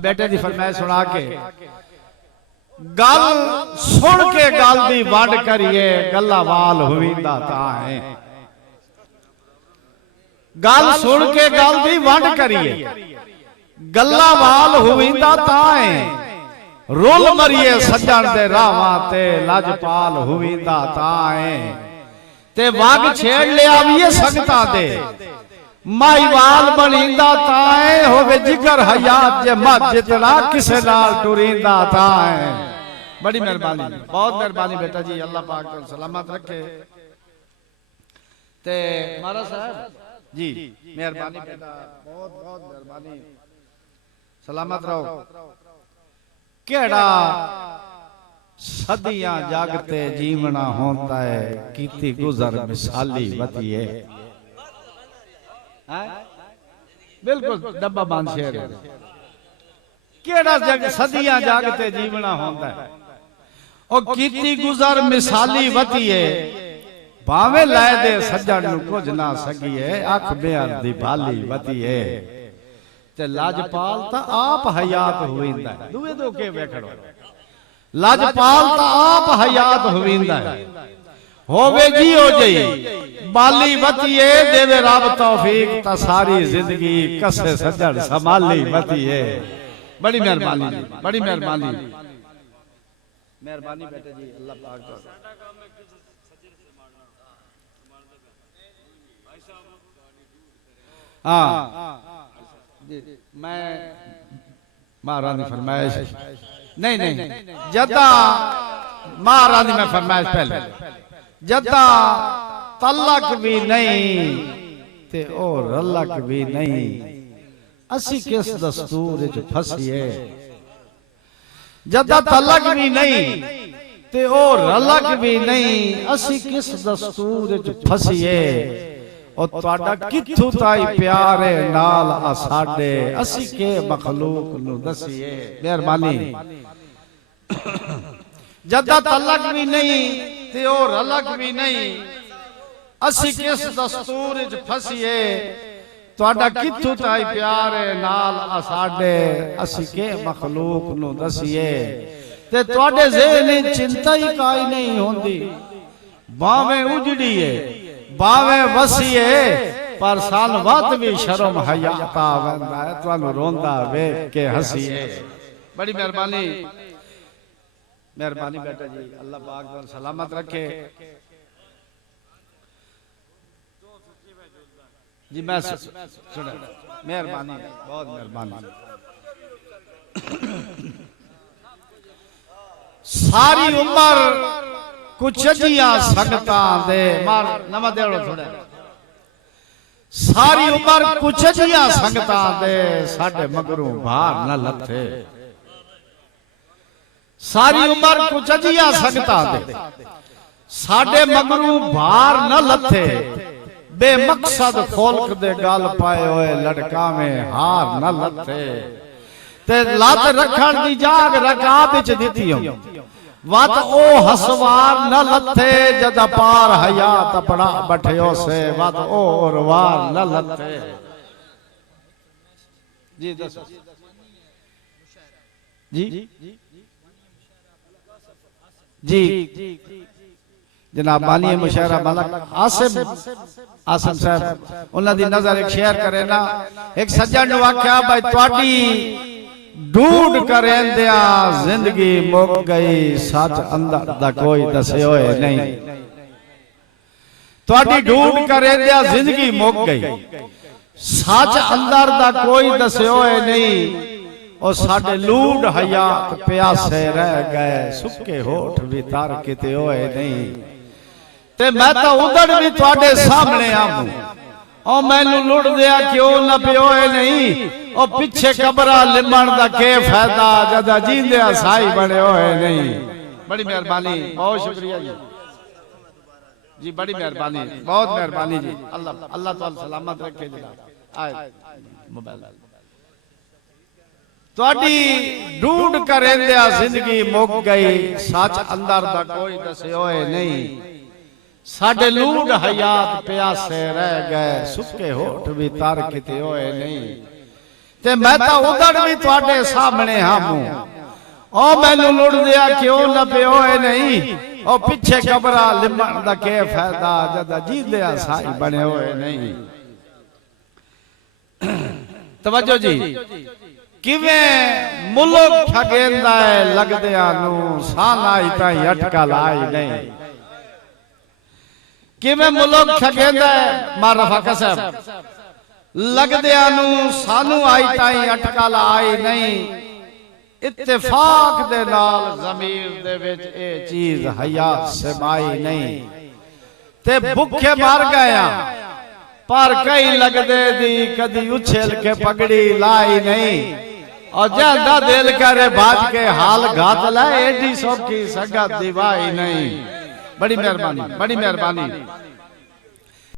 बेटे दी फरमाइश सुना के गल सुन के गल दी वंड करिए गल्ला वाल हुविंदा ताए। गल सुन के गल दी वंड करिए गल्ला वाल हुविंदा ताए। रोल मरिए सज्जन दे रावां ते लजपाल हुविंदा ताए। ते वग छेड़ लिया भी संगता दे माईवाल बनींदा ताए। होवे जिगर हयात जे मत जितना किसे नाल टुरींदा ताए। बड़ी मेहरबानी, बहुत मेहरबानी बेटा जी, अल्लाह पाक को सलामत रखे। ते महाराज साहब जी मेहरबानी बेटा, बहुत बहुत मेहरबानी, सलामत रहो। केड़ा सदियां जागते जीवना होता है कीती गुजर मिसाली वतिए। बिल्कुल डब्बा बंद शेर केड़ा जग सदियां जागते जीवना होता है और कीती गुजर मिसाली वतिए। भावे लाए दे सज्जन नु कुछ ना सकिए अख बेअर दी भाली वतिए। ते लाजपाल ता आप हयात हुईंदा है दुए दो के वेखड़ो। लाजपाल ता आप हयात हुईंदा है होवे जी हो जई बाली वतिए। देवे रब तौफीक ता सारी जिंदगी कसे सज्जन संभाली वतिए। बड़ी मेहरबानी, बड़ी मेहरबानी, मेहरबानी बेटे जी, अल्लाह पाक का। हाँ मैं महारानी फरमाइश नहीं नहीं जदा महारानी में फरमाइश पहले जदा तलक भी नहीं ते और रलक भी नहीं। असी किस दस्तूर च फसिए। जदा तलक भी नहीं ते और रलक भी नहीं। असी किस दस्तूर च फसिए। और तुहाडा किथों ताई प्यार है नाल आ साडे। असी के मखलूक नु दसिए। मेहरबानी जदा तलक भी नहीं ते और अलग भी नहीं। असी किस दस्तूर च फसिए। तुहाडा किथों ताई प्यार है नाल आ साडे। असी के मखलूक नु दसिए। ते तुहाडे ज़हन चिंता ही काई नहीं होंदी। बावें उजड़िए बावें वसीए पर सन वत भी शर्म हयाता वंदा है। तुहानू रोंदा वेख के हसीए। बड़ी मेहरबानी, मेहरबानी बेटा जी, अल्लाह पाक को सलामत रखे जी। मैं सुना मेहरबानी, बहुत मेहरबानी। सारी उम्र कुछ जिया संगता दे मार नवा देड़ो थोड़ा। सारी उम्र कुछ जिया संगता दे साडे मगरों भार न लथे। सारी उम्र कुछ जिया संगता दे साडे मगरों भार न लथे। बेमकसद खोलक दे गाल पाए होए लड़का में हार न लथे। ते लात रखण दी जाग रकाब विच दिती हो वत ओ हसवार न लथे। जदा पार हयात अपना बैठियो से वत ओ औरवार न लथे। जी दसो जी जी जनाब बानी मुशायरा मलक आसिम साहब उन्हां दी नजर एक शेयर करे ना। एक सज्जन नु आख्या भाई तुहाडी ढूंढ करेंदिया जिंदगी मुक गई सच अंदर दा कोई दसे होए नहीं। तुहाडी ढूंढ करेंदिया जिंदगी मुक गई सच अंदर दा कोई दसे होए नहीं। और साडे लूड हयात प्यासे रह गए सुके होठ भी तर किते होए नहीं। ते मैं तो उधर भी तुहाडे सामने आऊं और मैनू लुट दिया क्यों न पियोए नहीं। और पिछे कबरा लिमण दा के फायदा जदा जींदिया साई बने होए नहीं। बड़ी मेहरबानी, बहुत शुक्रिया जी, जी बड़ी मेहरबानी, बहुत मेहरबानी जी। अल्लाह अल्लाह ताला सलामत रखे जी। आए मोबाइल तुहाडी ढूंढ करेंदिया जिंदगी मुक गई सच अंदर दा कोई दसे होए नहीं। साडे लूड हयात प्यासे रह गए सुके होठ भी तर किते होए नहीं। ते मैं तो उधर भी तुहाडे सामने हाँ मूं ओ मैनू लुड़ दिया क्यों न पियो है नहीं ओ पिछे कबरा लिमण दा के फायदा जदा जी दिया साई बने होए नहीं। तवज्जो जी किवें मुल्क ठगेंदा है लगदिया नू सालाई ताई अटका लाई नहीं। किवें मुल्क ठगेंदा है मारफा कसम लगदिया नू सानू आई ताई अटका लाई नहीं। इत्तेफाक दे नाल ज़मीर दे विच ए चीज हया समाई नहीं ते भुखे मर गया पर कई लगदे दी कदी उछल के पगड़ी लाई नहीं। और ज्यादा दिल करे बाज के हाल घात लाए एडी सौखी संगत दिवाई नहीं। बड़ी मेहरबानी बड़ी मेहरबानी।